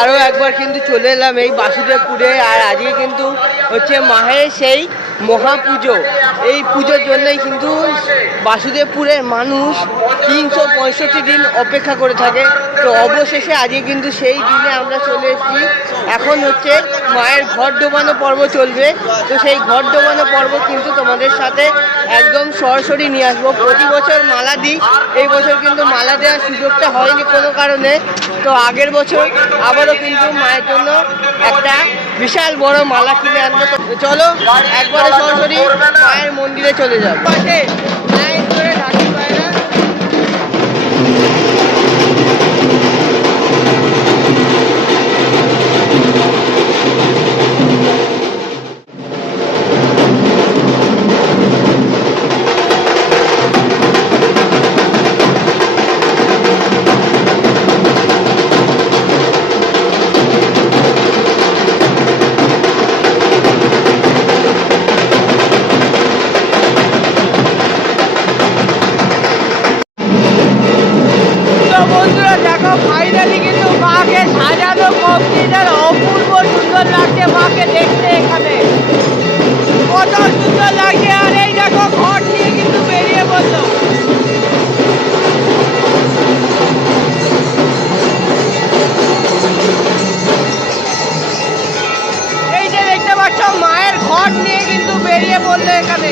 আরও একবার কিন্তু চলে এলাম এই বাসুদেবপুরে। আর আজকে কিন্তু হচ্ছে মাহের সেই মহাপুজো এই পুজোর জন্যই কিন্তু বাসুদেবপুরের মানুষ তিনশো পঁয়ষট্টি দিন অপেক্ষা করে থাকে। তো অবশেষে আজকে কিন্তু সেই দিনে আমরা চলে এসেছি। এখন হচ্ছে মায়ের ঘর ডোবানো পর্ব চলবে। তো সেই ঘর ডোবানো পর্ব কিন্তু তোমাদের সাথে একদম সরাসরি নিয়ে আসব। প্রতি বছর মালা দিই। এই বছর কিন্তু মালা দেওয়ার সুযোগটা হয়নি কোনো কারণে। তো আগের বছর আবারও কিন্তু মায়ের জন্য একটা বিশাল বড় মালা কিনে আনব। চলো একবারে সরাসরি মায়ের মন্দিরে চলে যাব। ফাইনালি কিন্তু মাকে সাজানো কমপ্লিট আর অপূর্ব সুন্দর লাগছে মাকে দেখতে এখানে। কত সুন্দর লাগছে, আর এই দেখো ঘর নিয়ে কিন্তু বেরিয়ে পড়ল। এই যে দেখতে পাচ্ছ, মায়ের ঘর নিয়ে কিন্তু বেরিয়ে পড়ল এখানে।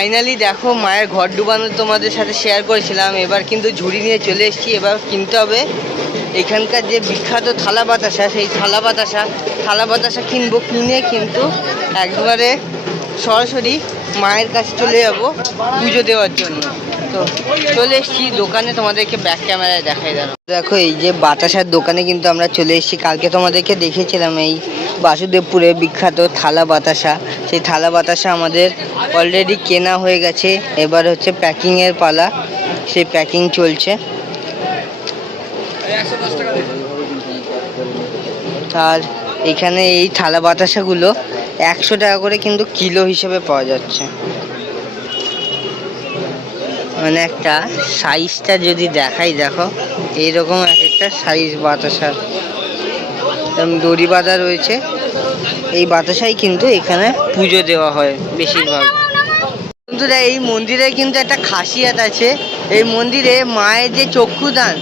ফাইনালি দেখো মায়ের ঘর ডুবানো তোমাদের সাথে শেয়ার করেছিলাম। এবার কিন্তু ঝুড়ি নিয়ে চলে এসেছি, এবার কিনতে হবে। এখানকার যে বিখ্যাত থালা বাতাসা, সেই থালা বাতাসা থালা বাতাসা কিনবো, কিনে কিন্তু একবারে সরাসরি মায়ের কাছে চলে যাব পুজো দেওয়ার জন্য। তো চলে এসেছি দোকানে, তোমাদেরকে ব্যাক ক্যামেরায় দেখাই দাঁড়ো দেখো এই যে বাতাসার দোকানে কিন্তু আমরা চলে এসেছি। কালকে তোমাদেরকে দেখেছিলাম এই বাসুদেবপুরে বিখ্যাত থালা বাতাসা। সেই থালা বাতাসা আমাদের অলরেডি কেনা হয়ে গেছে। এবার হচ্ছে প্যাকিংয়ের পালা। সেই প্যাকিং চলছে। আর এখানে এই থালা বাতাসাগুলো একশো টাকা করে কিন্তু কিলো হিসেবে পাওয়া যাচ্ছে। মানে একটা সাইজটা যদি দেখাই দেখো, এইরকম এক একটা সাইজ বাতাসার এরকম দড়ি বাঁধা রয়েছে। এই বাতাসাই কিন্তু এখানে পুজো দেওয়া হয় বেশিরভাগ। বন্ধুরা, এই মন্দিরে কিন্তু একটা খাসিয়াত আছে। এই মন্দিরে মায়ের যে চক্ষুদান,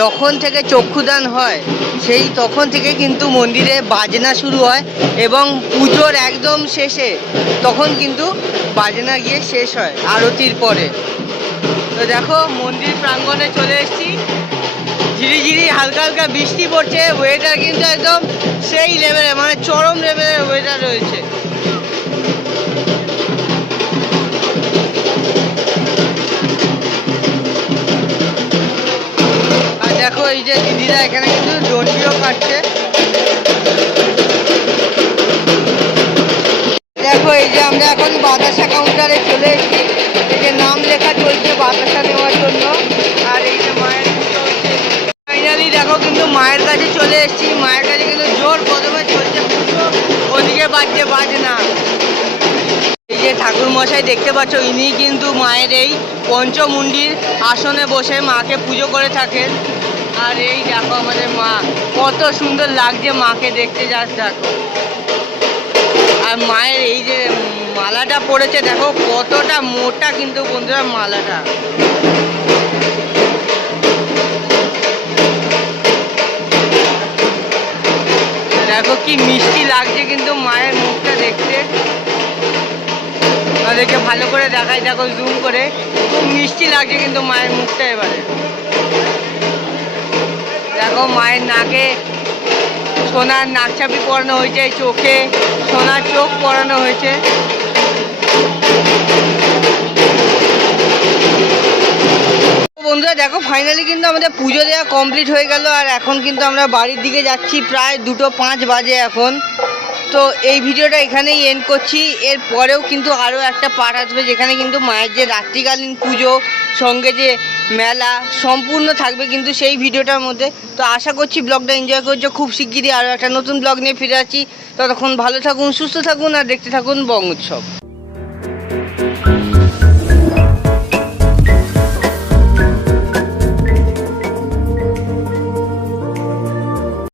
যখন থেকে চক্ষুদান হয়, সেই তখন থেকে কিন্তু মন্দিরে বাজনা শুরু হয় এবং পুজোর একদম শেষে তখন কিন্তু বাজনা গিয়ে শেষ হয় আরতির পরে। তো দেখো, মন্দির প্রাঙ্গণে চলে এসেছি। ঝিরিঝিরি হালকা হালকা বৃষ্টি পড়ছে ওয়েদার কিন্তু একদম সেই লেভেলে মানে চরম লেভেলের ওয়েদার রয়েছে। আর দেখো এই যে দিদিরা এখানে দেখো কিন্তু মায়ের কাছে চলে এসেছি। মায়ের কাছে কিন্তু জোর কদমে চলছে। পুজো ওদিকে বাজছে, বাজে না। এই যে ঠাকুর মশাই দেখতে পাচ্ছ, ইনি কিন্তু মায়ের এই পঞ্চমুণ্ডির আসনে বসে মাকে পুজো করে থাকেন। আর এই দেখো আমাদের মা, কত সুন্দর লাগছে মাকে দেখতে যাস দেখো। আর মায়ের এই যে মালাটা পড়েছে, দেখো কতটা মোটা কিন্তু বন্ধুরা মালাটা। দেখো কি মিষ্টি লাগছে কিন্তু মায়ের মুখটা দেখতে। তাদেরকে ভালো করে দেখাই, দেখো জুম করে। খুব মিষ্টি লাগছে কিন্তু মায়ের মুখটা এবারে। দেখো মায়ের নাকে সোনার নাকচাপি পরানো হয়েছে চোখে। সোনার চোখ পরানো হয়েছে। বন্ধুরা, দেখো ফাইনালি কিন্তু আমাদের পুজো দেওয়া কমপ্লিট হয়ে গেল, আর এখন কিন্তু আমরা বাড়ির দিকে যাচ্ছি, প্রায় দুটো পাঁচ বাজে এখন। তো এই ভিডিওটা এখানেই এন্ড করছি। এর পরেও কিন্তু আরও একটা পার্ট আসবে, যেখানে কিন্তু মায়ের যে রাত্রিকালীন পুজো, সঙ্গে যে মেলা, সম্পূর্ণ থাকবে কিন্তু সেই ভিডিওটার মধ্যে। তো আশা করছি ব্লগটা এনজয় করছ খুব শিগগিরই আরও একটা নতুন ব্লগ নিয়ে ফিরে আসছি। ততক্ষণ ভালো থাকুন, সুস্থ থাকুন, আর দেখতে থাকুন বঙ্গ উৎসব